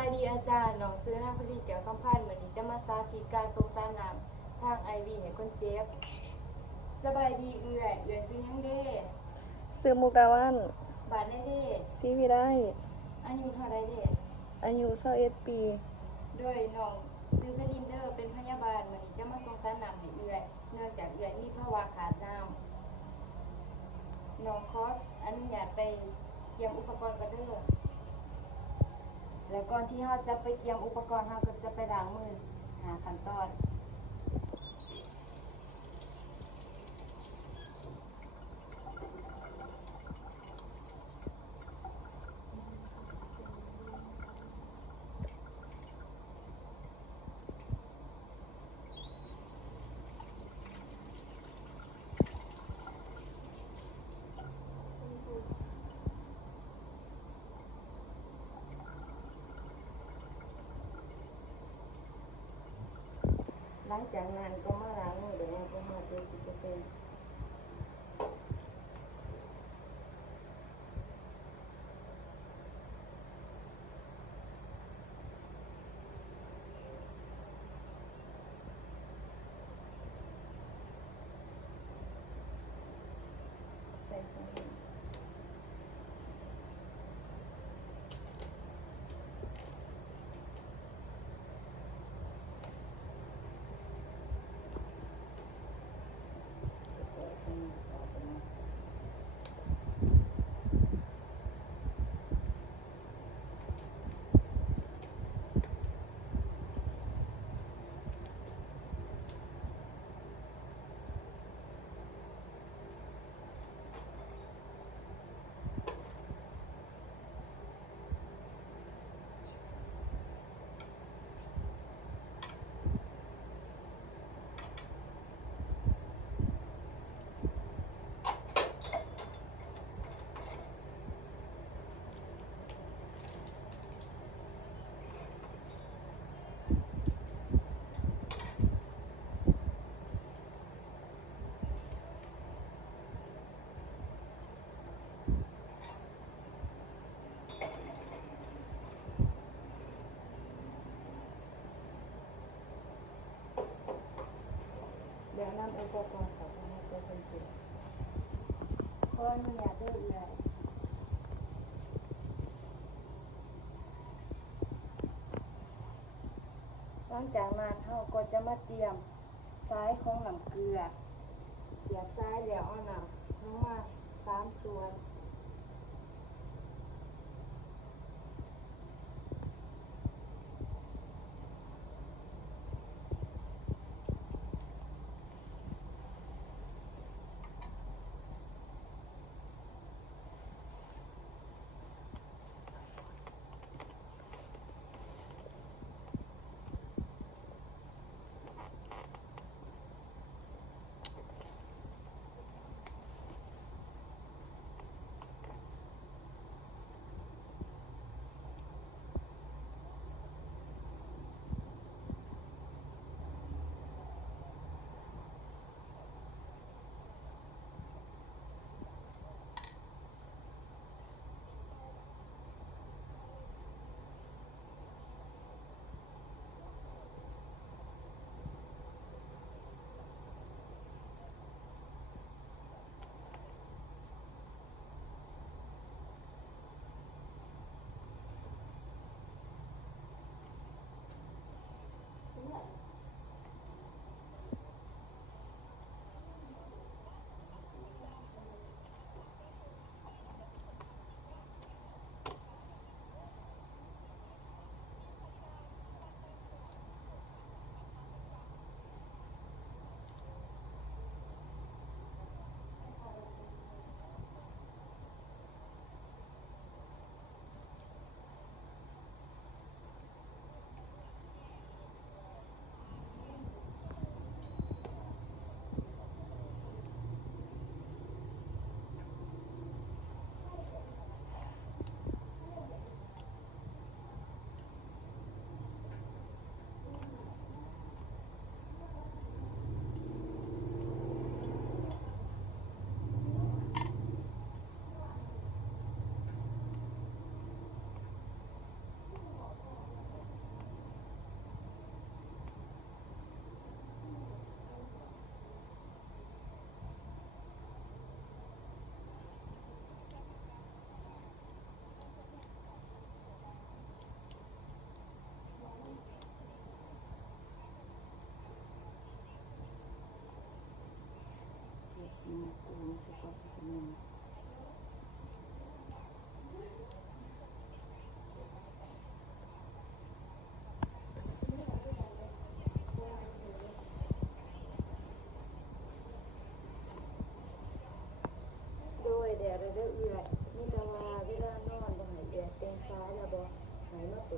ายดีอาจารย์น้องซื้อนางพลีแก้วคำพันธ์มื้อนี้จะมาสาธิตการส่งสารน้ำทาง IV ให้คนเจ็บสบายดีเอื้อยซื้อหยังเด้ซื้อมุกดาวันบาดได้เด้ซีวิได้อายุเท่าใดเด้อายุ21ปีโดยน้องซื้อเพลินเดอร์เป็นพยาบาลมื้อนี้จะมาส่งสารน้ำให้เอื้อยเนื่องจากเอื้อยมีภาวะขาดน้ำน้องขออนุญาตไปเตรียมอุปกรณ์ก่อนเด้อแล้วก่อนที่เราจะไปเตรียมอุปกรณ์เราก็จะไปล้างมือหาขั้นตอนหลังจากนั้นก็มาล้างมือด้วยแอลกอฮอล์ 70% ใส่ตรงนี้เดี๋ยวนำอุปกรณ์เข้าไปให้ตัวคนเจ็บขออนุญาตเด้อเอื้อยหลังจากนั้นเราก็จะมาเตรียมสายของน้ำเกลือเสียบสายแล้วเอาน้ำลงมา3ส่วน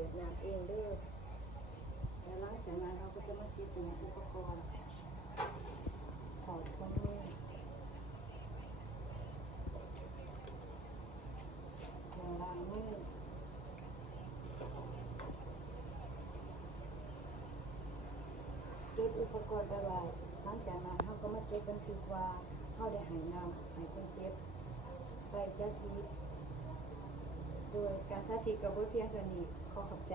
ดน้ำเองเด้อแล้วหลังจากนั้นเราก็จะมาเก็บอุปกรณ์ถอดถุงมือล้างมือเก็บอุปกรณ์ไปไว้หลังจากนั้นเราก็มาจดบันทึกว่าเราได้ให้นำให้คนเจ็บไปจัดอีกโดยการสาธิตกับบทเพียงเท่านี้ขอขอบใจ